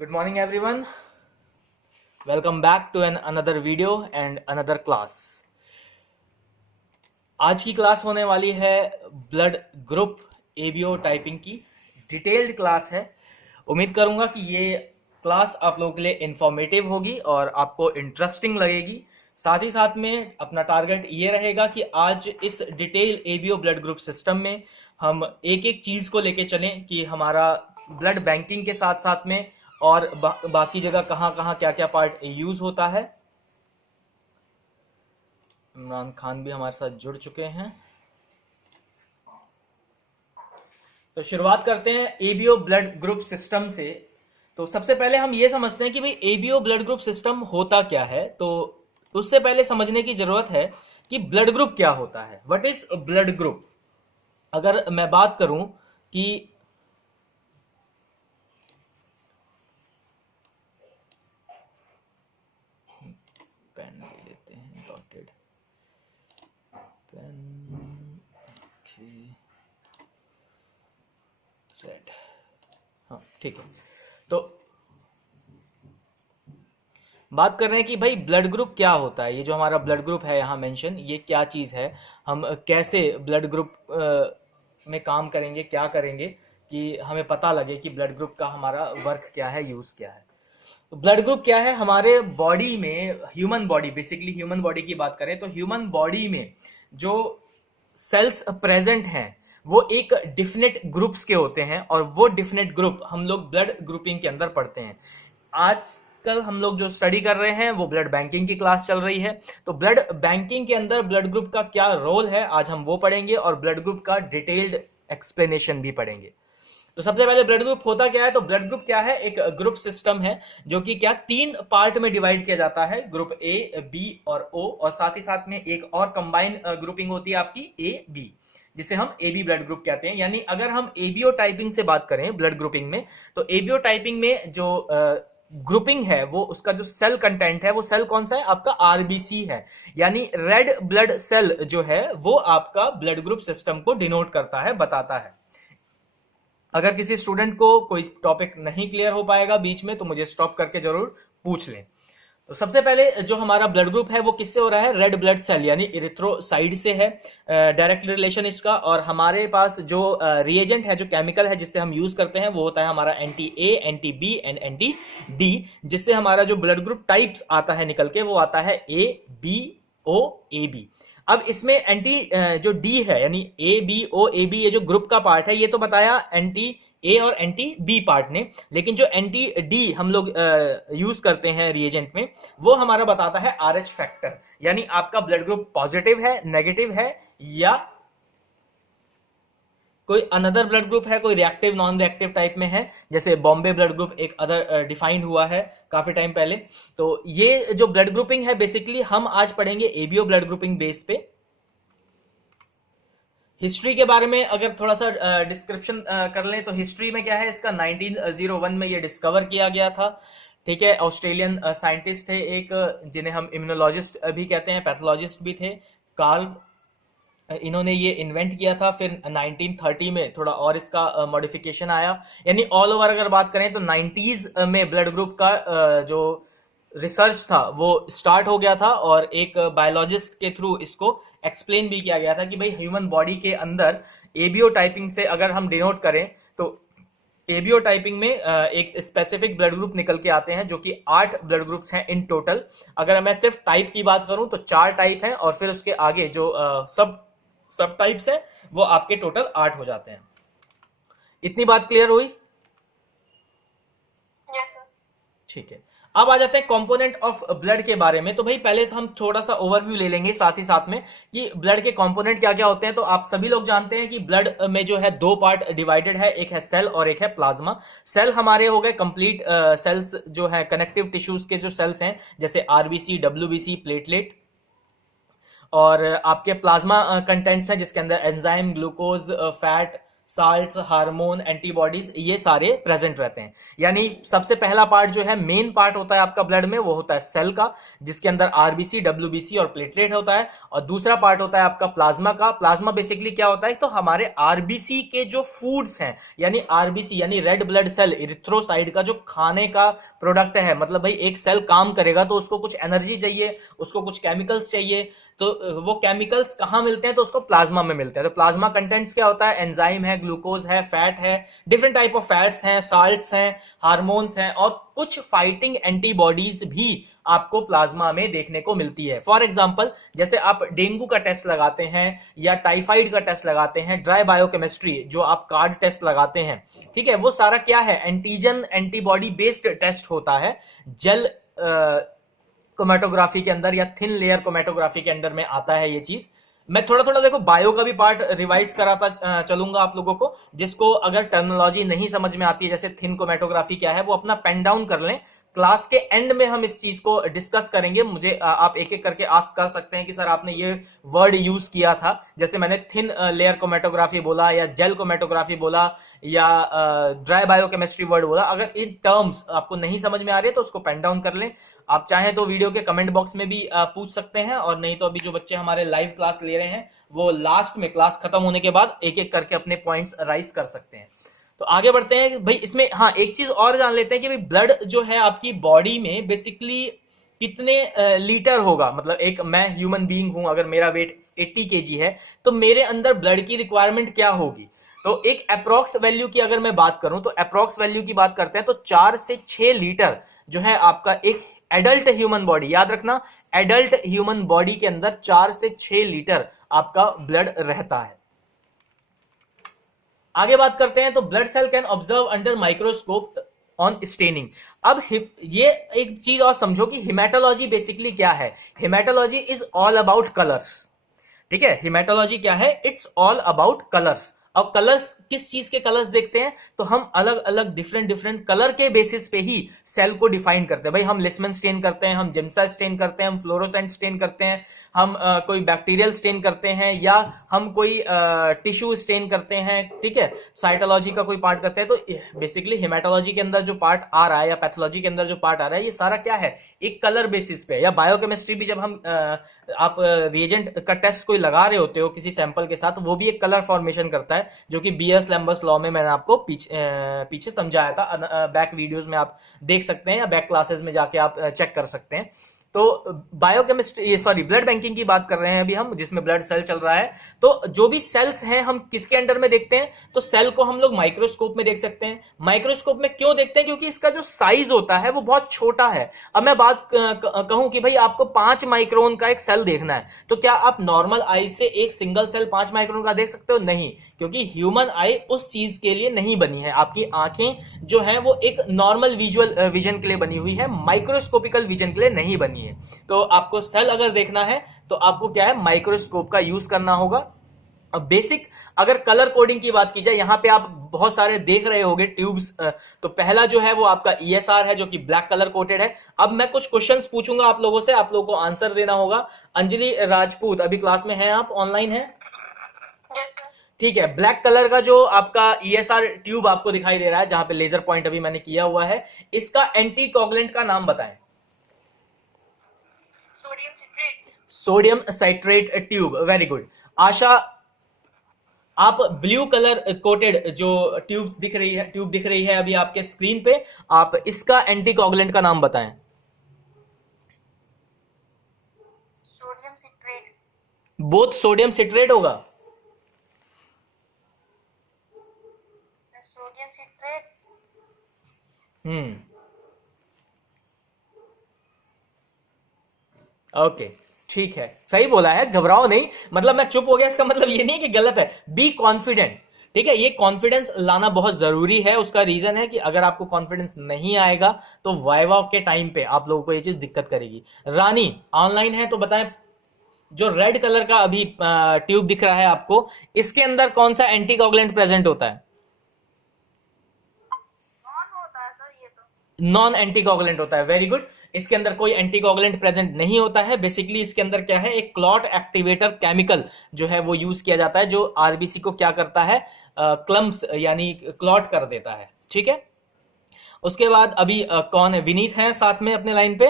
Good morning everyone. Welcome back to another video and another class. आज की class होने वाली है ब्लड ग्रुप एबीओ टाइपिंग की डिटेल्ड क्लास है। उम्मीद करूंगा कि ये क्लास आप लोगों के लिए इंफॉर्मेटिव होगी और आपको इंटरेस्टिंग लगेगी। साथ ही साथ में अपना टारगेट ये रहेगा कि आज इस detail ABO blood group system में हम एक एक चीज़ को लेके चलें कि हमारा ब्लड बैंकिंग के साथ साथ में और बाकी जगह कहाँ कहाँ क्या क्या पार्ट यूज होता है। इमरान खान भी हमारे साथ जुड़ चुके हैं, तो शुरुआत करते हैं एबीओ ब्लड ग्रुप सिस्टम से। तो सबसे पहले हम ये समझते हैं कि भाई एबीओ ब्लड ग्रुप सिस्टम होता क्या है। तो उससे पहले समझने की जरूरत है कि ब्लड ग्रुप क्या होता है। What is blood group. अगर मैं बात करूं कि पेन ले लेते हैं, डॉटेड पेन, रेड, हाँ ठीक है। तो बात कर रहे हैं कि भाई ब्लड ग्रुप क्या होता है। ये जो हमारा ब्लड ग्रुप है यहाँ मेंशन, ये क्या चीज़ है, हम कैसे ब्लड ग्रुप में काम करेंगे, क्या करेंगे कि हमें पता लगे कि ब्लड ग्रुप का हमारा वर्क क्या है, यूज़ क्या है। तो ब्लड ग्रुप क्या है हमारे बॉडी में, human body, basically human body की बात करें तो ह्यूमन बॉडी में जो सेल्स प्रेजेंट हैं वो एक डिफिनेट ग्रुप्स के होते हैं और वो डिफिनेट ग्रुप हम लोग ब्लड ग्रुपिंग के अंदर पढ़ते हैं। आजकल हम लोग जो स्टडी कर रहे हैं वो ब्लड बैंकिंग की क्लास चल रही है। तो ब्लड बैंकिंग के अंदर ब्लड ग्रुप का क्या रोल है आज हम वो पढ़ेंगे और ब्लड ग्रुप का डिटेल्ड एक्सप्लेनेशन भी पढ़ेंगे। तो सबसे पहले ब्लड ग्रुप होता क्या है। तो ब्लड ग्रुप क्या है, एक ग्रुप सिस्टम है जो कि क्या तीन पार्ट में डिवाइड किया जाता है, ग्रुप ए, बी और ओ, और साथ ही साथ में एक और कंबाइन ग्रुपिंग होती है आपकी ए बी, जिसे हम एबी ब्लड ग्रुप कहते हैं। यानी अगर हम एबीओ टाइपिंग से बात करें ब्लड ग्रुपिंग में, तो एबीओ टाइपिंग में जो ग्रुपिंग है वो उसका जो सेल कंटेंट है वो सेल कौन सा है आपका, आरबीसी है। यानी रेड ब्लड सेल जो है वो आपका ब्लड ग्रुप सिस्टम को डिनोट करता है, बताता है। अगर किसी स्टूडेंट को कोई टॉपिक नहीं क्लियर हो पाएगा बीच में तो मुझे स्टॉप करके जरूर पूछ लें। तो सबसे पहले जो हमारा ब्लड ग्रुप है वो किससे हो रहा है, रेड ब्लड सेल यानी इरिथ्रोसाइड से है डायरेक्ट रिलेशन इसका। और हमारे पास जो रिएजेंट है, जो केमिकल है जिससे हम यूज करते हैं वो होता है हमारा anti A, anti B and anti D, जिससे हमारा जो ब्लड ग्रुप टाइप्स आता है निकल के वो आता है A B O A B. अब इसमें एंटी जो डी है यानी A B O A B, ये जो ग्रुप का पार्ट है ये तो बताया एंटी ए और एंटी बी पार्ट ने, लेकिन जो एंटी डी हम लोग यूज करते हैं रिएजेंट में वो हमारा बताता है आरएच फैक्टर। यानी आपका ब्लड ग्रुप पॉजिटिव है, नेगेटिव है, या कोई अनदर ब्लड ग्रुप है, कोई रिएक्टिव नॉन रिएक्टिव टाइप में है। जैसे बॉम्बे ब्लड ग्रुप एक अदर डिफाइंड हुआ है काफी टाइम पहले। तो ये जो ब्लड ग्रुपिंग है बेसिकली हम आज पढ़ेंगे एबीओ ब्लड ग्रुपिंग बेस पे। हिस्ट्री के बारे में अगर थोड़ा सा डिस्क्रिप्शन कर लें तो हिस्ट्री में क्या है इसका, 1901 में ये डिस्कवर किया गया था। ठीक है, ऑस्ट्रेलियन साइंटिस्ट थे एक, जिन्हें हम इम्यूनोलॉजिस्ट भी कहते हैं, पैथोलॉजिस्ट भी थे, कार्ल, इन्होंने ये इन्वेंट किया था। फिर 1930 में थोड़ा और इसका मॉडिफिकेशन आया। यानी ऑल ओवर अगर बात करें तो 90s में ब्लड ग्रुप का जो रिसर्च था वो स्टार्ट हो गया था और एक बायोलॉजिस्ट के थ्रू इसको एक्सप्लेन भी किया गया था कि भाई ह्यूमन बॉडी के अंदर एबीओ टाइपिंग से अगर हम डिनोट करें तो एबीओ टाइपिंग में एक स्पेसिफिक ब्लड ग्रुप निकल के आते हैं जो कि 8 ब्लड ग्रुप्स हैं इन टोटल। अगर मैं सिर्फ टाइप की बात करूं तो 4 टाइप हैं और फिर उसके आगे जो सब टाइप्स हैं वो आपके टोटल 8 हो जाते हैं। इतनी बात क्लियर हुई? ठीक है, अब आ जाते हैं कंपोनेंट ऑफ ब्लड के बारे में। तो भाई पहले तो हम थोड़ा सा ओवरव्यू ले लेंगे साथ ही साथ में कि ब्लड के कंपोनेंट क्या क्या होते हैं। तो आप सभी लोग जानते हैं कि ब्लड में जो है दो पार्ट डिवाइडेड है, एक है सेल और एक है प्लाज्मा। सेल हमारे हो गए कंप्लीट सेल्स जो है कनेक्टिव टिश्यूज के जो सेल्स हैं, जैसे आरबीसी, डब्ल्यूबीसी, प्लेटलेट। और आपके प्लाज्मा कंटेंट्स हैं जिसके अंदर enzyme, glucose, fat, salts, hormone, antibodies, ये सारे प्रेजेंट रहते हैं। यानी सबसे पहला पार्ट जो है, मेन पार्ट होता है आपका ब्लड में, वो होता है सेल का, जिसके अंदर आरबीसी, डब्ल्यूबीसी और प्लेटलेट होता है। और दूसरा पार्ट होता है आपका प्लाज्मा का। प्लाज्मा बेसिकली क्या होता है, तो हमारे आरबीसी के जो फूड्स हैं, यानी आरबीसी यानी रेड ब्लड सेल, इरिथ्रोसाइट का जो खाने का प्रोडक्ट है, मतलब भाई एक सेल काम करेगा तो उसको कुछ एनर्जी चाहिए, उसको कुछ केमिकल्स चाहिए, तो वो केमिकल्स कहाँ मिलते हैं, तो उसको प्लाज्मा में मिलते हैं। तो प्लाज्मा कंटेंट्स क्या होता है, एंजाइम है, ग्लूकोज है, फैट है, डिफरेंट टाइप ऑफ फैट्स हैं, साल्ट्स हैं, हार्मोन्स हैं, और कुछ फाइटिंग एंटीबॉडीज भी आपको प्लाज्मा में देखने को मिलती है। फॉर एग्जांपल, जैसे आप डेंगू का टेस्ट लगाते हैं या टाइफाइड का टेस्ट लगाते हैं, ड्राई बायोकेमिस्ट्री जो आप कार्ड टेस्ट लगाते हैं, ठीक है, वो सारा क्या है, एंटीजन एंटीबॉडी बेस्ड टेस्ट होता है। जेल क्रोमेटोग्राफी के अंदर या थिन लेयर क्रोमेटोग्राफी के अंदर में आता है ये चीज। मैं थोड़ा थोड़ा देखो बायो का भी पार्ट रिवाइज कराता चलूंगा आप लोगों को, जिसको अगर टर्मिनोलॉजी नहीं समझ में आती है, जैसे थिन क्रोमेटोग्राफी क्या है, वो अपना पेन डाउन कर लें। क्लास के एंड में हम इस चीज को डिस्कस करेंगे। मुझे आप एक एक करके आस्क कर सकते हैं कि सर आपने ये वर्ड यूज किया था, जैसे मैंने थिन लेयर क्रोमेटोग्राफी बोला या जेल क्रोमेटोग्राफी बोला या ड्राई बायोकेमिस्ट्री वर्ड बोला। अगर इन टर्म्स आपको नहीं समझ में आ रही है तो उसको पेन डाउन कर लें। आप चाहें तो वीडियो के कमेंट बॉक्स में भी पूछ सकते हैं, और नहीं तो अभी जो बच्चे हमारे लाइव क्लास ले रहे हैं वो लास्ट में क्लास खत्म होने के बाद एक एक करके अपने पॉइंट्स राइज कर सकते हैं। तो आगे बढ़ते हैं भाई। इसमें हाँ एक चीज और जान लेते हैं कि भाई ब्लड जो है आपकी बॉडी में बेसिकली कितने लीटर होगा। मतलब एक मैं ह्यूमन बीइंग हूं, अगर मेरा वेट 80 केजी है तो मेरे अंदर ब्लड की रिक्वायरमेंट क्या होगी। तो एक अप्रोक्स वैल्यू की अगर मैं बात करूं, तो अप्रोक्स वैल्यू की बात करते हैं तो 4 से 6 लीटर जो है आपका एक एडल्ट ह्यूमन बॉडी, याद रखना एडल्ट ह्यूमन बॉडी के अंदर 4 से 6 लीटर आपका ब्लड रहता है। आगे बात करते हैं तो blood cell can observe under microscope on staining. अब ये एक चीज और समझो कि हिमेटोलॉजी बेसिकली क्या है। Haematology is all about colours, ठीक है। हिमेटोलॉजी क्या है, इट्स ऑल अबाउट कलर्स। और कलर्स, किस चीज के कलर्स देखते हैं, तो हम अलग अलग डिफरेंट डिफरेंट कलर के बेसिस पे ही सेल को डिफाइन करते हैं। भाई हम लिस्मन स्टेन करते हैं, हम जिम्सा स्टेन करते हैं, हम फ्लोरोसेंट स्टेन करते हैं, हम कोई बैक्टीरियल स्टेन करते हैं, या हम कोई टिश्यू स्टेन करते हैं, ठीक है, साइटोलॉजी का कोई पार्ट करते हैं। तो बेसिकली हिमेटोलॉजी के अंदर जो पार्ट आ रहा है या पैथोलॉजी के अंदर जो पार्ट आ रहा है, ये सारा क्या है, एक कलर बेसिस पे। या बायोकेमिस्ट्री भी जब हम आप रिएजेंट का टेस्ट कोई लगा रहे होते हो किसी सैंपल के साथ, वो भी एक कलर फॉर्मेशन करता है, जो कि बीएस लैम्बर्ट्स लॉ में मैंने आपको पीछे समझाया था। बैक वीडियोस में आप देख सकते हैं या बैक क्लासेस में जाके आप चेक कर सकते हैं। तो बायोकेमिस्ट्री, सॉरी ब्लड बैंकिंग की बात कर रहे हैं अभी हम, जिसमें ब्लड सेल चल रहा है। तो जो भी सेल्स हैं हम किसके अंडर में देखते हैं, तो सेल को हम लोग माइक्रोस्कोप में देख सकते हैं। माइक्रोस्कोप में क्यों देखते हैं, क्योंकि इसका जो साइज होता है वो बहुत छोटा है। अब मैं बात कहूं कि भाई आपको 5 माइक्रोन का एक सेल देखना है, तो क्या आप नॉर्मल आई से एक सिंगल सेल 5 माइक्रोन का देख सकते हो, नहीं, क्योंकि ह्यूमन आई उस चीज के लिए नहीं बनी है। आपकी आंखें जो है वो एक नॉर्मल विजुअल विजन के लिए बनी हुई है, माइक्रोस्कोपिकल विजन के लिए नहीं बनी है। तो आपको सेल अगर देखना है तो आपको क्या है, माइक्रोस्कोप का यूज करना होगा। अब बेसिक अगर कलर कोडिंग की बात की जाए, यहां पे आप बहुत सारे देख रहे होंगे ट्यूब्स। तो पहला जो है वो आपका ईएसआर है, जो कि ब्लैक कलर कोटेड है। अब मैं कुछ क्वेश्चंस पूछूंगा आप लोगों से, आप लोगों को आंसर देना होगा। अंजलि राजपूत अभी क्लास में है, आप ऑनलाइन है? ठीक है। ब्लैक कलर का जो आपका ईएसआर ट्यूब आपको दिखाई दे रहा है, जहां पे लेजर पॉइंट अभी मैंने किया हुआ है, इसका एंटी कोगुलेंट का नाम बताएं। Sodium citrate tube, very good. Asha, आप ब्लू कलर कोटेड जो ट्यूब दिख रही है अभी आपके स्क्रीन पे, आप इसका एंटी कोगुलेंट का नाम बताएं। Sodium citrate. Both sodium citrate होगा, सोडियम सिट्रेट। ओके, ठीक है, सही बोला है, घबराओ नहीं। मतलब मैं चुप हो गया इसका मतलब ये नहीं कि गलत है, बी कॉन्फिडेंट, ठीक है। ये कॉन्फिडेंस लाना बहुत जरूरी है। उसका रीजन है कि अगर आपको कॉन्फिडेंस नहीं आएगा तो वाइवा के टाइम पे आप लोगों को ये चीज दिक्कत करेगी। रानी ऑनलाइन है तो बताएं, जो रेड कलर का अभी ट्यूब दिख रहा है आपको, इसके अंदर कौन सा एंटीकोगुलेंट प्रेजेंट होता है? नॉन एंटीकोगुलेंट होता है। Very good. इसके अंदर कोई एंटीकोगुलेंट प्रेजेंट नहीं होता है। बेसिकली इसके अंदर क्या है, एक क्लॉट एक्टिवेटर केमिकल जो है वो यूज किया जाता है, जो आरबीसी को क्या करता है, क्लम्स यानी क्लॉट कर देता है। ठीक है। उसके बाद अभी कौन है, विनीत है साथ में अपने लाइन पे।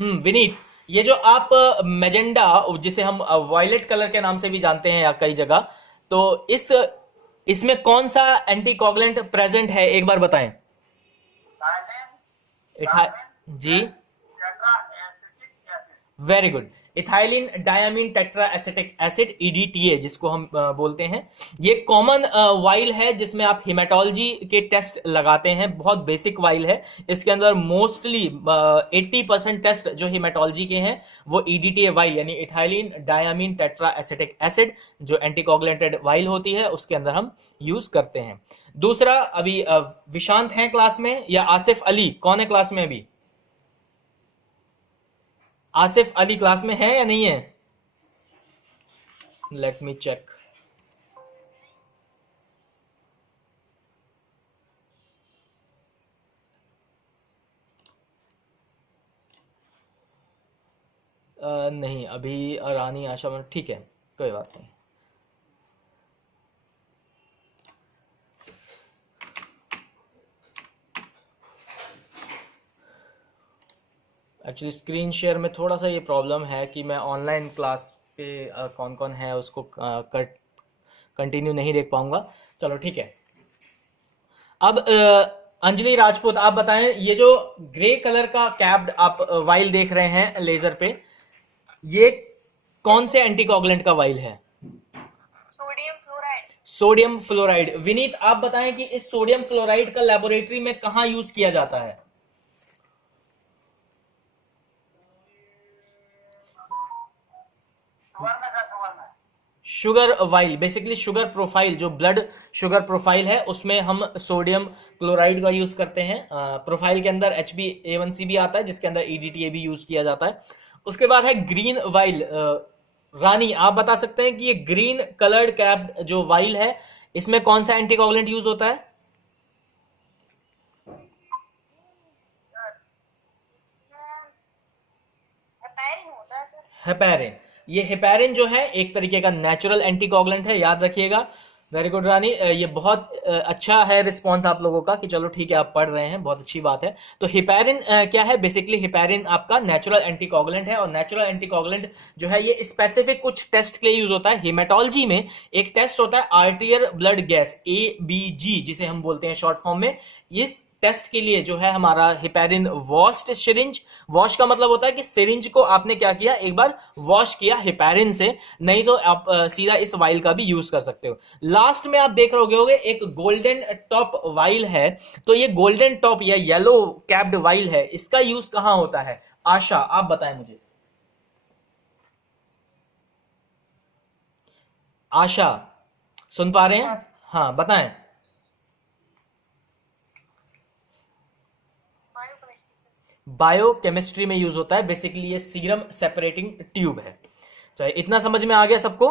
विनीत, ये जो आप मेजेंडा, जिसे हम वायलेट कलर के नाम से भी जानते हैं या कई जगह, तो इसमें कौन सा एंटीकोगुलेंट प्रेजेंट है, एक बार बताएं। इथा जी, very good. Ethylene diamine tetra acetic acid, EDTA जिसको हम बोलते हैं, ये कॉमन वाइल है जिसमें आप हिमेटोलॉजी के टेस्ट लगाते हैं। बहुत बेसिक वाइल है। इसके अंदर मोस्टली 80% टेस्ट जो हिमेटोलॉजी के हैं वो ईडीटीए वाइल यानी ethylene diamine tetra acetic acid जो एंटीकोगुलेंटेड वाइल होती है उसके अंदर हम यूज करते हैं। दूसरा, अभी विशांत हैं क्लास में या आसिफ अली, कौन है क्लास में अभी? आसिफ अली क्लास में है या नहीं है? Let me check. नहीं, अभी रानी आशा में, ठीक है, कोई बात नहीं। एक्चुअली स्क्रीन शेयर में थोड़ा सा ये प्रॉब्लम है कि मैं ऑनलाइन क्लास पे कौन कौन है उसको कंटिन्यू नहीं देख पाऊंगा। चलो ठीक है। अब अंजलि राजपूत, आप बताएं, ये जो ग्रे कलर का कैप्ड आप वाइल देख रहे हैं लेजर पे, ये कौन से एंटीकोगुलेंट का वाइल है? Sodium fluoride. Sodium fluoride. Vineet, आप बताएं कि इस सोडियम फ्लोराइड का लेबोरेटरी में कहां यूज किया जाता है? Sugar while, basically sugar profile, जो ब्लड शुगर प्रोफाइल है उसमें हम सोडियम क्लोराइड का यूज करते हैं। प्रोफाइल के अंदर HbA1c भी आता है जिसके अंदर EDTA भी यूज किया जाता है। उसके बाद है ग्रीन वाइल। रानी, आप बता सकते हैं कि ये ग्रीन कलर्ड कैप्ड जो वाइल है इसमें कौन सा एंटीकोगुलेंट यूज होता है? हेपेरिन। ये हेपेरिन जो है एक तरीके का नेचुरल एंटीकोगुलेंट है, याद रखिएगा। वेरी गुड रानी, ये बहुत अच्छा है रिस्पॉन्स आप लोगों का कि चलो ठीक है आप पढ़ रहे हैं, बहुत अच्छी बात है। तो हेपेरिन क्या है? बेसिकली हेपेरिन आपका नेचुरल एंटीकोगुलेंट है, और नेचुरल एंटीकोगुलेंट जो है ये स्पेसिफिक कुछ टेस्ट के लिए यूज होता है। हेमेटोलॉजी में एक टेस्ट होता है आर्टियर ब्लड गैस, ABG जिसे हम बोलते हैं शॉर्ट फॉर्म में। इस टेस्ट के लिए जो है हमारा हेपेरिन वॉश्ड सिरिंज, वॉश का मतलब होता है कि सिरिंज को आपने क्या किया, एक बार वॉश किया हेपेरिन से, नहीं तो आप सीधा इस वाइल का भी यूज कर सकते हो। लास्ट में आप देख रहे होगे एक गोल्डन टॉप वाइल है, तो ये गोल्डन टॉप या येलो कैप्ड वाइल है, इसका यूज कहां होता है? आशा, आप बताएं मुझे। आशा, सुन पा रहे हैं? हाँ बताएं। बायोकेमिस्ट्री में यूज होता है। बेसिकली ये सीरम सेपरेटिंग ट्यूब है। तो इतना समझ में आ गया सबको?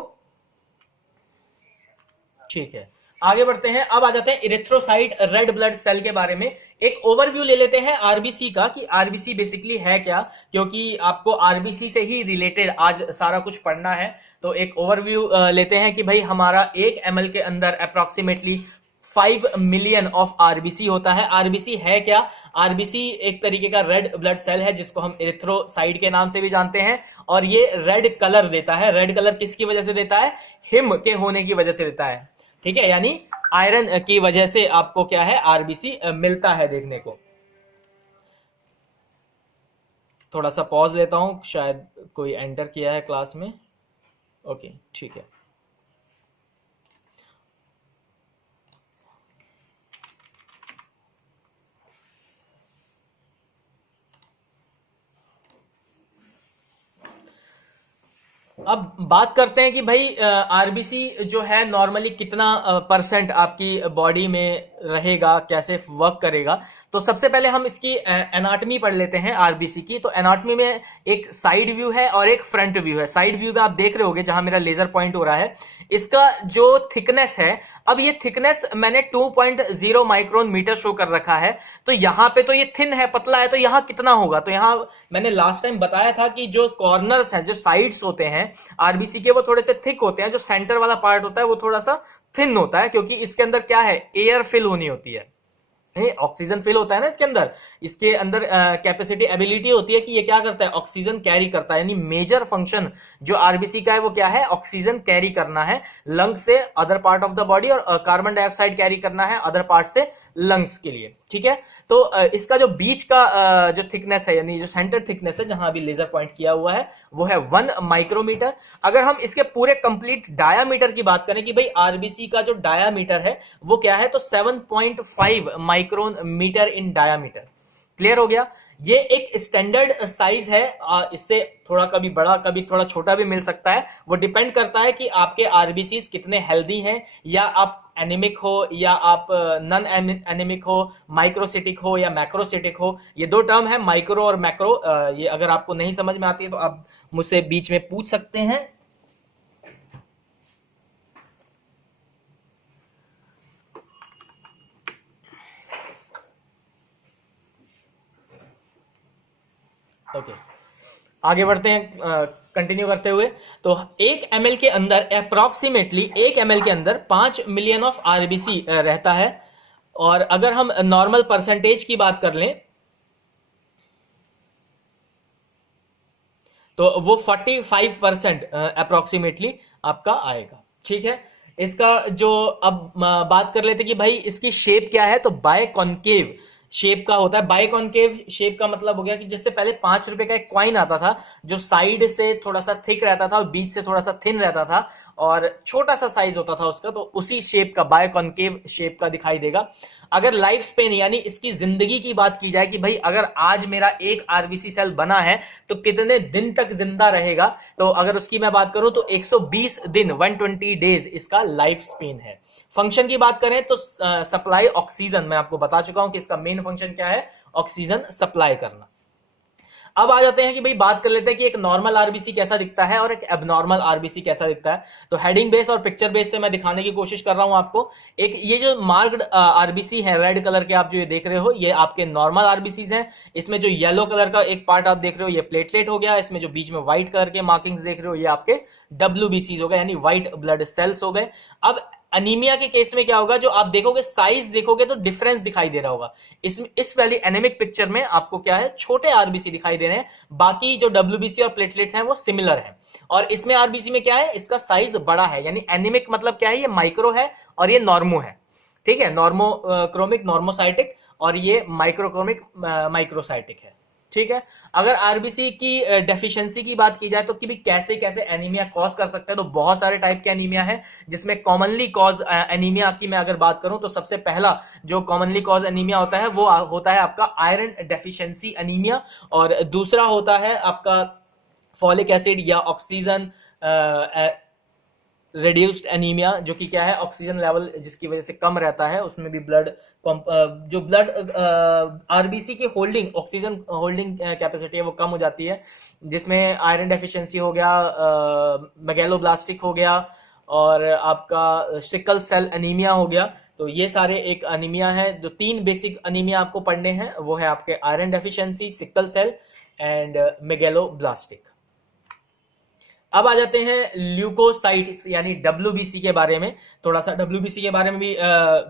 ठीक है, आगे बढ़ते हैं। अब आ जाते हैं इरिथ्रोसाइट रेड ब्लड सेल के बारे में। एक ओवरव्यू ले लेते हैं आरबीसी का कि आरबीसी बेसिकली है क्या, क्योंकि आपको आरबीसी से ही रिलेटेड आज सारा कुछ पढ़ना है। तो एक ओवरव्यू लेते हैं कि भाई हमारा 1 ml के अंदर अप्रोक्सीमेटली 5 मिलियन ऑफ आरबीसी होता है। आरबीसी है क्या? आरबीसी एक तरीके का रेड ब्लड सेल है जिसको हम इरिथ्रोसाइट के नाम से भी जानते हैं, और ये रेड कलर देता है। रेड कलर किसकी वजह से देता है? हिम के होने की वजह से देता है। ठीक है, यानी आयरन की वजह से आपको क्या है, आरबीसी मिलता है देखने को। थोड़ा सा पॉज लेता हूं, शायद कोई एंटर किया है क्लास में। ओके ठीक है। अब बात करते हैं कि भाई आरबीसी जो है नॉर्मली कितना परसेंट आपकी बॉडी में रहेगा, कैसे वर्क करेगा। तो सबसे पहले हम इसकी एनाटमी पढ़ लेते हैं आरबीसी की। तो एनाटमी में एक साइड व्यू है और एक फ्रंट व्यू है। साइड व्यू में आप देख रहे होगे जहां मेरा लेजर पॉइंट हो रहा है, इसका जो थिकनेस है, अब ये थिकनेस मैंने 2.0 माइक्रोन मीटर शो कर रखा है। तो यहां पे तो ये थिन है, पतला है, तो यहां कितना होगा? तो यहां मैंने लास्ट टाइम बताया था कि जो कॉर्नर्स है, जो साइड्स होते हैं आरबीसी के, वो थोड़े से थिक होते हैं। जो सेंटर वाला पार्ट होता है वो थोड़ा सा थिन होता है, क्योंकि इसके अंदर क्या है, एयर फिल होनी होती है, ऑक्सीजन फिल होता है ना इसके अंदर। इसके अंदर कैपेसिटी, एबिलिटी होती है कि ये क्या करता है, ऑक्सीजन कैरी करता है। यानी मेजर फंक्शन जो आरबीसी का है वो क्या है, ऑक्सीजन कैरी करना है लंग्स से other part of the body, और कार्बन डाइऑक्साइड कैरी करना है अदर पार्ट से लंग्स के लिए। ठीक है, तो इसका जो बीच का जो थिकनेस है, यानी जो सेंटर थिकनेस है जहां अभी लेजर पॉइंट किया हुआ है, वो है 1 माइक्रोमीटर। अगर हम इसके पूरे कंप्लीट डायामीटर की बात करें कि भाई आरबीसी का जो डायामीटर है वो क्या है, तो 7.5 माइक्रोन मीटर इन डायामीटर। क्लियर हो गया? ये एक स्टैंडर्ड साइज है, इससे थोड़ा कभी बड़ा कभी थोड़ा छोटा भी मिल सकता है। वो डिपेंड करता है कि आपके आरबीसी कितने हेल्दी हैं, या आप एनीमिक हो या आप नॉन एनीमिक हो, माइक्रोसिटिक हो या मैक्रोसिटिक हो। ये दो टर्म है, माइक्रो और मैक्रो। ये अगर आपको नहीं समझ में आती है तो आप मुझसे बीच में पूछ सकते हैं। ओके, आगे बढ़ते हैं कंटिन्यू करते हुए। तो 1 ml के अंदर अप्रोक्सीमेटली 1 ml के अंदर 5 मिलियन ऑफ आरबीसी रहता है। और अगर हम नॉर्मल परसेंटेज की बात कर लें तो वो 45% अप्रोक्सीमेटली आपका आएगा। ठीक है, इसका जो अब बात कर लेते कि भाई इसकी शेप क्या है, तो बाय कॉन्केव शेप का होता है। बाय कॉन्केव शेप का मतलब हो गया कि जैसे पहले 5 रुपए का एक कॉइन आता था, जो साइड से थोड़ा सा थिक रहता था और बीच से थोड़ा सा थिन रहता था, और छोटा सा साइज होता था उसका, तो उसी शेप का बाय कॉन्केव शेप का दिखाई देगा। अगर लाइफ स्पेन यानी इसकी जिंदगी की बात की जाए कि भाई अगर आज मेरा एक आरबीसी सेल बना है तो कितने दिन तक जिंदा रहेगा, तो अगर उसकी मैं बात करूं तो 120 दिन 120 डेज इसका लाइफ स्पेन है। फंक्शन की बात करें तो सप्लाई ऑक्सीजन, मैं आपको बता चुका हूं कि इसका मेन फंक्शन क्या है, ऑक्सीजन सप्लाई करना। अब आ जाते हैं कि भाई बात कर लेते हैं कि एक नॉर्मल आरबीसी कैसा दिखता है और एक एबनॉर्मल आरबीसी कैसा दिखता है। तो हेडिंग बेस और पिक्चर बेस से मैं दिखाने की कोशिश कर रहा हूं आपको। एक ये जो मार्क्ड आरबीसी है रेड कलर के, आप जो ये देख रहे हो, ये आपके नॉर्मल आरबीसीज हैं। इसमें जो येलो कलर का एक पार्ट आप देख रहे हो, ये प्लेटलेट हो गया। इसमें जो बीच में व्हाइट कलर के मार्किंग्स देख रहे हो, ये आपके डब्ल्यूबीसीज हो गए, यानी व्हाइट ब्लड सेल्स हो गए। अब अनीमिया के केस में क्या होगा, जो आप देखोगे साइज देखोगे तो डिफरेंस दिखाई दे रहा होगा। इस वाली एनेमिक पिक्चर में आपको क्या है, छोटे आरबीसी दिखाई दे रहे हैं, बाकी जो डब्ल्यूबीसी और प्लेटलेट्स हैं वो सिमिलर हैं। और इसमें आरबीसी में क्या है, इसका साइज बड़ा है। यानी एनीमिक मतलब क्या है, ये माइक्रो है और ये नॉर्मो है। ठीक है, नॉर्मो क्रोमिक नॉर्मोसाइटिक, और ये माइक्रोक्रोमिक माइक्रोसाइटिक है। ठीक है, अगर आरबीसी की डेफिशिएंसी की बात की जाए तो कि भी कैसे कैसे एनीमिया कॉज कर सकता है, तो बहुत सारे टाइप के एनीमिया है, जिसमें कॉमनली कॉज एनीमिया की मैं अगर बात करूं तो सबसे पहला जो कॉमनली कॉज एनीमिया होता है वो होता है आपका आयरन डेफिशिएंसी एनीमिया, और दूसरा होता है आपका फॉलिक एसिड या ऑक्सीजन रिड्यूस्ड एनीमिया, जो कि क्या है, ऑक्सीजन लेवल जिसकी वजह से कम रहता है, उसमें भी ब्लड जो ब्लड आरबीसी की होल्डिंग ऑक्सीजन होल्डिंग कैपेसिटी है वो कम हो जाती है, जिसमें आयरन डेफिशिएंसी हो गया, मेगैलोब्लास्टिक हो गया, और आपका सिकल सेल एनीमिया हो गया। तो ये सारे एक एनीमिया है। जो 3 बेसिक एनीमिया आपको पढ़ने हैं वो है आपके iron deficiency, sickle cell and megaloblastic. अब आ जाते हैं ल्यूकोसाइट्स यानी डब्ल्यूबीसी के बारे में। थोड़ा सा डब्ल्यूबीसी के बारे में भी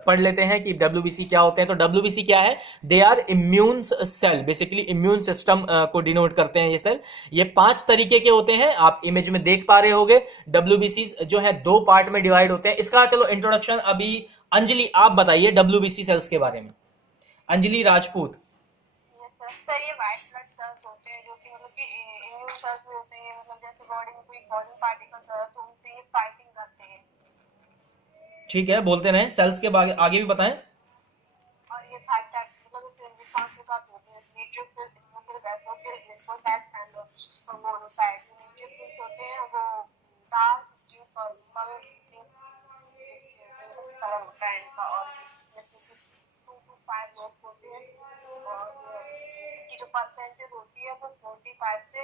पढ़ लेते हैं कि डब्ल्यूबीसी क्या होते हैं। तो डब्ल्यूबीसी क्या है, they are immune cell, basically immune system को डिनोट करते हैं ये सेल। ये 5 तरीके के होते हैं, आप इमेज में देख पा रहे होगे। डब्ल्यूबीसी जो है 2 पार्ट में डिवाइड होते हैं। इसका चलो इंट्रोडक्शन अभी अंजलि आप बताइए डब्ल्यूबीसी सेल्स के बारे में, अंजलि राजपूत। यस सर ये व्हाइट ब्लड सेल्स होते हैं जो कि मतलब कि इम्यून सेल्स होते हैं, मतलब जैसे बॉडी में कोई फॉरेन पार्टिकल्स है तो उनसे ये फाइटिंग करते हैं। ठीक है, बोलते रहें, सेल्स के आगे भी बताएं। और ये 5 टाइप मतलब इससे 5 प्रकार के होते हैं, neutrophil, eosinophil, basophil, lymphocytes and monocytes. Neutrophils होते हैं वो dark blue purple pink colour होता है इनका, और इसमें 5 लोग होते हैं और इसकी जो परसेंटेज होती है वो 45 से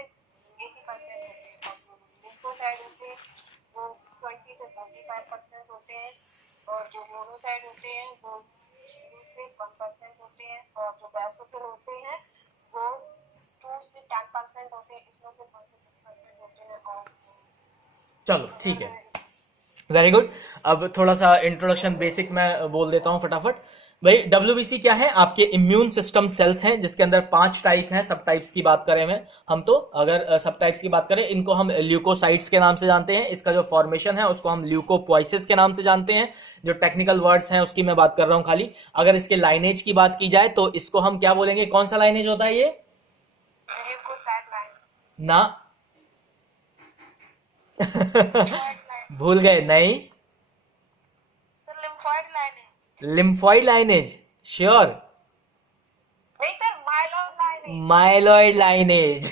80% होती है और जो लिम्फोसाइट होते हैं वो 20 से 45% होते हैं और जो मोनोसाइट होते हैं वो 0 से 1% होते हैं और जो बेसोफिल होते हैं वो 2 से 10% होते हैं, इसमें से 1 से 6% होते हैं और चलो ठीक है, वेरी गुड। अब थोड़ा सा इंट्रोडक्शन बेसिक मैं बोल देता हूँ फटाफट। भाई डब्ल्यूबीसी क्या है? आपके इम्यून सिस्टम सेल्स हैं जिसके अंदर 5 टाइप हैं। सब टाइप्स की बात करें में हम तो अगर सब टाइप्स की बात करें, इनको हम ल्यूकोसाइट्स के नाम से जानते हैं। इसका जो फॉर्मेशन है उसको हम ल्यूकोपोइसिस के नाम से जानते हैं। जो टेक्निकल वर्ड्स हैं उसकी मैं बात कर रहा हूँ खाली। अगर इसके लाइनेज की बात की जाए तो इसको हम क्या बोलेंगे? कौन सा लाइनेज होता है ये? ल्यूकोसाइट लाइन, ना लिम्फोइड लाइन, भूल गए? नहीं, सर लिम्फोइड लाइन है, लिम्फॉइड लाइनेज। श्योर? नहीं सर माइलॉइड लाइन है। Myeloid lineage.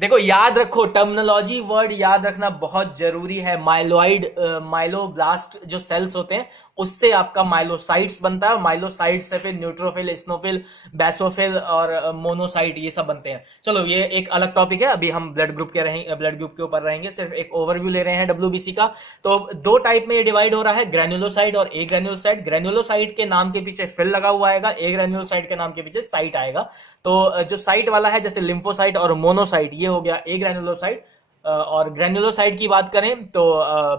देखो याद रखो, टर्मिनोलॉजी वर्ड याद रखना बहुत जरूरी है। माइलॉइड, माइलोब्लास्ट जो सेल्स होते हैं उससे आपका माइलोसाइट्स बनता है और माइलोसाइट से फिर न्यूट्रोफिल, स्नोफिल, बेसोफिल और मोनोसाइट ये सब बनते हैं। चलो ये एक अलग टॉपिक है, अभी हम ब्लड ग्रुप के रहेंगे, ब्लड ग्रुप के ऊपर रहेंगे। सिर्फ एक ओवरव्यू ले रहे हैं डब्ल्यूबीसी का। तो 2 टाइप में ये डिवाइड हो रहा है, ग्रेन्युलोसाइट और ए ग्रेन्युलोसाइट। ग्रेन्युलोसाइट के नाम के पीछे फिल लगा हुआ आएगा, ए ग्रेन्युलोसाइट के नाम के पीछे साइट आएगा। तो जो साइट वाला है जैसे लिम्फोसाइट और मोनोसाइट, ये हो गया ए ग्रेन्युलोसाइट। और ग्रेन्युलोसाइट की बात करें तो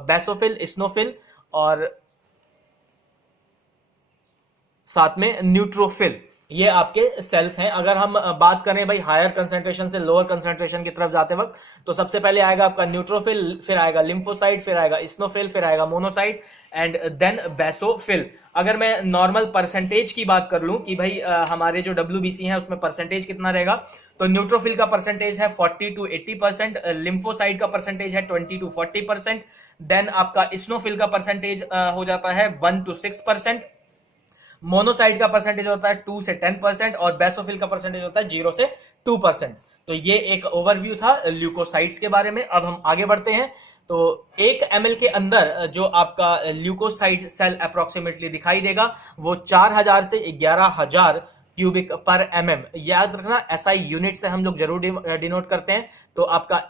बेसोफिल, स्नोफिल और साथ में न्यूट्रोफिल, ये आपके सेल्स हैं। अगर हम बात करें भाई हायर कंसंट्रेशन से लोअर कंसंट्रेशन की तरफ जाते वक्त, तो सबसे पहले आएगा आपका न्यूट्रोफिल, फिर आएगा लिम्फोसाइट, फिर आएगा स्नोफिल, फिर आएगा मोनोसाइट एंड देन बेसोफिल। अगर मैं नॉर्मल परसेंटेज की बात कर लूं कि भाई हमारे जो डब्ल्यूबीसी हैं उसमें परसेंटेज कितना रहेगा, तो न्यूट्रोफिल का परसेंटेज है 40 to 80%, लिम्फोसाइट का परसेंटेज है 20 to 40%, देन आपका स्नोफिल का परसेंटेज हो जाता है 1 to 6%, मोनोसाइट का परसेंटेज होता है 2 से 10% और बेसोफिल का परसेंटेज होता है 0 से 2%। तो ये एक ओवरव्यू था ल्यूकोसाइट्स के बारे में। अब हम आगे बढ़ते हैं। तो 1 ml के अंदर जो आपका ल्यूकोसाइट सेल अप्रोक्सीमेटली दिखाई देगा वो 4000 से 11000 क्यूबिक पर mm। याद रखना SI यूनिट से हम लोग जरूर डिनोट करते हैं। तो आपका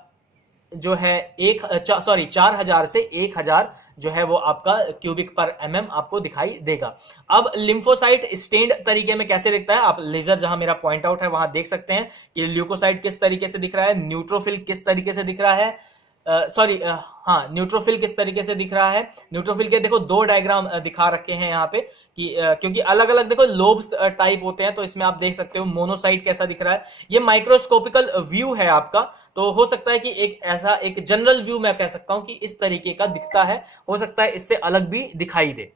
जो है 4000 से 1000 जो है वो आपका क्यूबिक पर mm आपको दिखाई देगा। अब लिम्फोसाइट स्टेन्ड तरीके में कैसे दिखता है, आप लेजर जहां मेरा पॉइंट आउट है वहां देख सकते हैं कि ल्यूकोसाइट किस तरीके से दिख रहा है, न्यूट्रोफिल किस तरीके से दिख रहा है, न्यूट्रोफिल किस तरीके से दिख रहा है। न्यूट्रोफिल के देखो 2 डायग्राम दिखा रखे हैं यहाँ पे कि क्योंकि अलग अलग देखो लोब्स टाइप होते हैं, तो इसमें आप देख सकते हो मोनोसाइट कैसा दिख रहा है। ये माइक्रोस्कोपिकल व्यू है आपका, तो हो सकता है कि एक ऐसा एक जनरल व्यू मैं कह सकता हूं कि इस तरीके का दिखता है, हो सकता है इससे अलग भी दिखाई दे।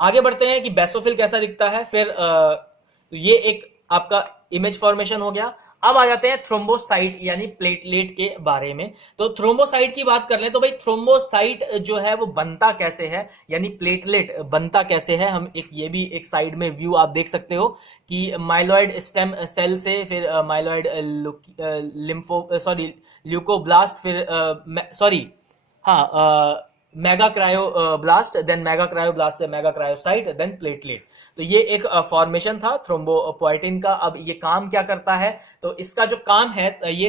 आगे बढ़ते हैं कि बेसोफिल कैसा दिखता है। फिर ये एक आपका इमेज फॉर्मेशन हो गया। अब आ जाते हैं थ्रोम्बोसाइट यानी प्लेटलेट के बारे में। तो थ्रोम्बोसाइट की बात कर लें तो भाई थ्रोम्बोसाइट जो है वो बनता कैसे है, यानी प्लेटलेट बनता कैसे है। हम एक ये भी एक साइड में व्यू आप देख सकते हो कि माइलॉइड स्टेम सेल से फिर माइलॉइड ल्यूकोब्लास्ट, फिर मेगा क्रायोब्लास्ट, देन मेगा क्रायोब्लास्ट से मेगा क्रायोसाइट, देन प्लेटलेट। तो ये एक फॉर्मेशन था थ्रोम्बोपोएटिन का। अब ये काम क्या करता है, तो इसका जो काम है ये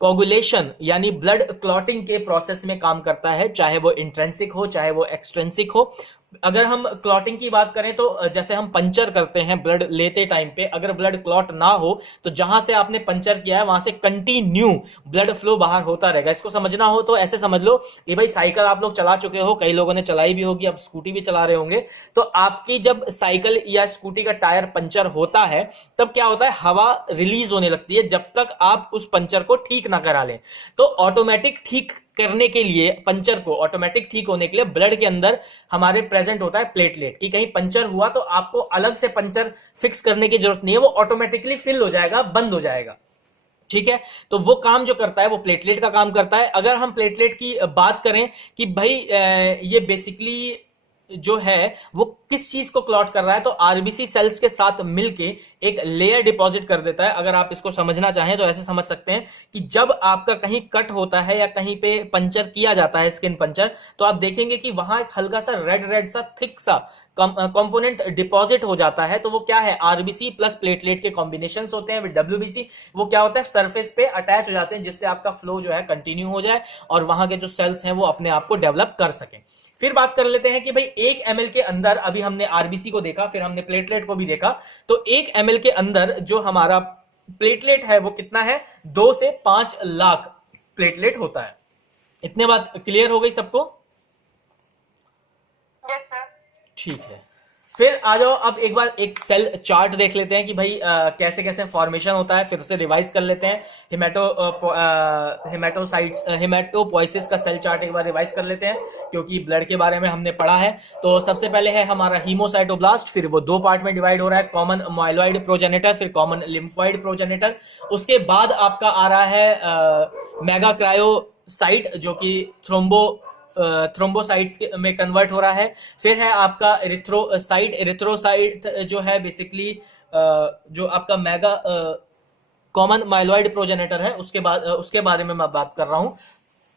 कोगुलेशन यानी ब्लड क्लॉटिंग के प्रोसेस में काम करता है, चाहे वो इंट्रेंसिक हो चाहे वो एक्सट्रेंसिक हो। अगर हम क्लॉटिंग की बात करें तो जैसे हम पंचर करते हैं ब्लड लेते टाइम पे, अगर ब्लड क्लॉट ना हो तो जहां से आपने पंचर किया है वहां से कंटिन्यू ब्लड फ्लो बाहर होता रहेगा। इसको समझना हो तो ऐसे समझ लो कि भाई साइकिल आप लोग चला चुके हो, कई लोगों ने चलाई भी होगी, अब स्कूटी भी चला रहे होंगे। तो आपकी जब साइकिल या स्कूटी का टायर पंचर होता है तब क्या होता है, हवा रिलीज होने लगती है जब तक आप उस पंचर को ठीक ना करा लें। तो ऑटोमेटिक ठीक करने के लिए, पंचर को ऑटोमेटिक ठीक होने के लिए ब्लड के अंदर हमारे प्रेजेंट होता है प्लेटलेट, कि कहीं पंचर हुआ तो आपको अलग से पंचर फिक्स करने की जरूरत नहीं है, वो ऑटोमेटिकली फिल हो जाएगा, बंद हो जाएगा। ठीक है, तो वो काम जो करता है वो प्लेटलेट का काम करता है। अगर हम प्लेटलेट की बात करें कि भाई ये बेसिकली जो है वो किस चीज को क्लॉट कर रहा है, तो आरबीसी सेल्स के साथ मिलके एक लेयर डिपॉजिट कर देता है। अगर आप इसको समझना चाहें तो ऐसे समझ सकते हैं कि जब आपका कहीं कट होता है या कहीं पे पंचर किया जाता है, स्किन पंचर, तो आप देखेंगे कि वहां एक हल्का सा रेड रेड सा थिक सा कंपोनेंट डिपॉजिट हो जाता है। तो वो क्या है, आरबीसी प्लस प्लेटलेट के कॉम्बिनेशन होते हैं विद डब्ल्यूबीसी। वो क्या होता है, सरफेस पे अटैच हो जाते हैं, जिससे आपका फ्लो जो है कंटिन्यू हो जाए और वहां के जो सेल्स हैं वो अपने आप को डेवलप कर सकें। फिर बात कर लेते हैं कि भाई 1 ml के अंदर, अभी हमने आरबीसी को देखा, फिर हमने प्लेटलेट को भी देखा, तो 1 ml के अंदर जो हमारा प्लेटलेट है वो कितना है, 2 से 5 लाख प्लेटलेट होता है। इतने बात क्लियर हो गई सबको? Yes sir. ठीक है, फिर आ जाओ, अब एक बार एक सेल चार्ट देख लेते हैं कि भाई कैसे कैसे फॉर्मेशन होता है। फिर से रिवाइज कर लेते हैं, हिमेटोसाइट्स हिमेटोपोइसिस का सेल चार्ट एक बार रिवाइज कर लेते हैं, क्योंकि ब्लड के बारे में हमने पढ़ा है। तो सबसे पहले है हमारा हीमोसाइटोब्लास्ट, फिर वो 2 पार्ट में डिवाइड हो रहा है, कॉमन माइलॉइड प्रोजेनेटर, फिर कॉमन लिम्फोइड प्रोजेनेटर। उसके बाद आपका आ रहा है मेगाक्रायोसाइट, जो कि थ्रोम्बोसाइट्स में कन्वर्ट हो रहा है। फिर है आपका एरिथ्रोसाइट जो है बेसिकली जो आपका मेगा कॉमन माइलॉइड प्रोजेनेटर है, उसके बारे में मैं बात कर रहा हूं।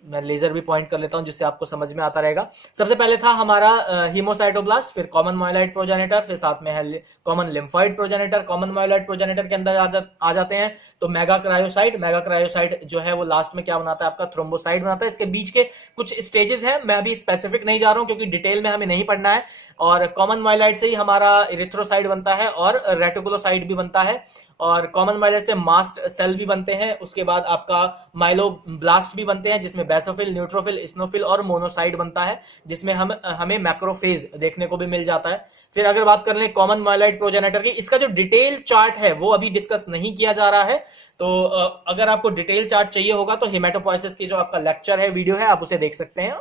मैं लेजर भी पॉइंट कर लेता हूं जिससे आपको समझ में आता रहेगा। सबसे पहले था हमारा हीमोसाइटोब्लास्ट, फिर कॉमन माइलॉइड प्रोजेनेटर, फिर साथ में है common lymphoid progenitor. Common myeloid progenitor के अंदर आ जाते हैं तो मेगाक्रायोसाइट जो है वो लास्ट में क्या बनाता है, आपका थ्रोम्बोसाइट बनाता है। इसके बीच के कुछ स्टेजेस हैं, मैं अभी स्पेसिफिक नहीं जा रहा हूं क्योंकि डिटेल में हमें नहीं पढ़ना है। और कॉमन माइलॉइड से ही हमारा इरिथ्रोसाइट बनता है और रेटिकुलोसाइट भी बनता है, और कॉमन माइलॉइड से मास्ट सेल भी बनते हैं। उसके बाद आपका माइलोब्लास्ट भी बनते हैं, जिसमें बेसोफिल, न्यूट्रोफिल, इस्नोफिल और मोनोसाइट बनता है, जिसमें हमें मैक्रोफेज देखने को भी मिल जाता है। फिर अगर बात कर लें कॉमन माइलॉइड प्रोजेनेटर की, इसका जो डिटेल चार्ट है वो अभी डिस्कस नहीं किया जा रहा है। तो अगर आपको डिटेल चार्ट चाहिए होगा तो हिमेटोपोइसिस की जो आपका लेक्चर है, वीडियो है, आप उसे देख सकते हैं,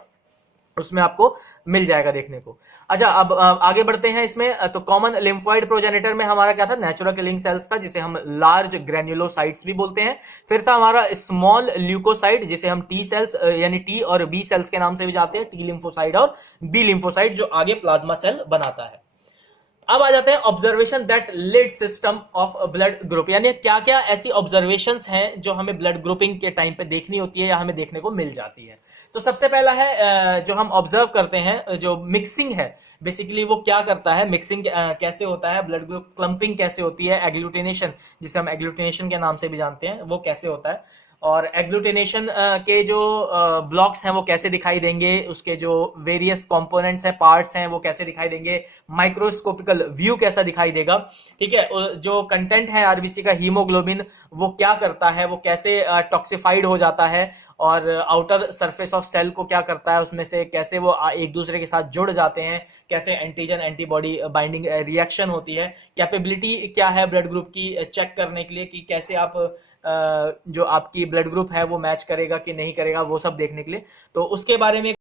उसमें आपको मिल जाएगा देखने को। अच्छा, अब आगे बढ़ते हैं इसमें। तो कॉमन लिम्फोइड प्रोजेनेटर में हमारा क्या था, नेचुरल किलिंग सेल्स था, जिसे हम लार्ज ग्रेन्युलोसाइट्स भी बोलते हैं। फिर था हमारा स्मॉल ल्यूकोसाइट, जिसे हम टी सेल्स यानी टी और बी सेल्स के नाम से भी जाते हैं, टी लिम्फोसाइट और बी लिम्फोसाइट, जो आगे प्लाज्मा सेल बनाता है। अब आ जाते हैं observation that lead system of blood group, यानी क्या क्या ऐसी ऑब्जर्वेशंस हैं जो हमें ब्लड ग्रुपिंग के टाइम पे देखनी होती है या हमें देखने को मिल जाती है। तो सबसे पहला है जो हम ऑब्जर्व करते हैं, जो मिक्सिंग है, बेसिकली वो क्या करता है, मिक्सिंग कैसे होता है, ब्लड ग्रुप क्लंपिंग कैसे होती है, एग्लूटिनेशन, जिसे हम एग्लूटिनेशन के नाम से भी जानते हैं, वो कैसे होता है, और एग्लूटिनेशन के जो ब्लॉक्स हैं वो कैसे दिखाई देंगे, उसके जो वेरियस कंपोनेंट्स हैं, पार्ट्स हैं, वो कैसे दिखाई देंगे, माइक्रोस्कोपिकल व्यू कैसा दिखाई देगा। ठीक है, जो कंटेंट है आरबीसी का, हीमोग्लोबिन, वो क्या करता है, वो कैसे टॉक्सिफाइड हो जाता है, और आउटर सरफेस ऑफ सेल को क्या करता है, उसमें से कैसे वो एक दूसरे के साथ जुड़ जाते हैं, कैसे एंटीजन एंटीबॉडी बाइंडिंग रिएक्शन होती है, कैपेबिलिटी क्या है ब्लड ग्रुप की चेक करने के लिए कि कैसे आप जो आपकी ब्लड ग्रुप है वो मैच करेगा कि नहीं करेगा, वो सब देखने के लिए। तो उसके बारे में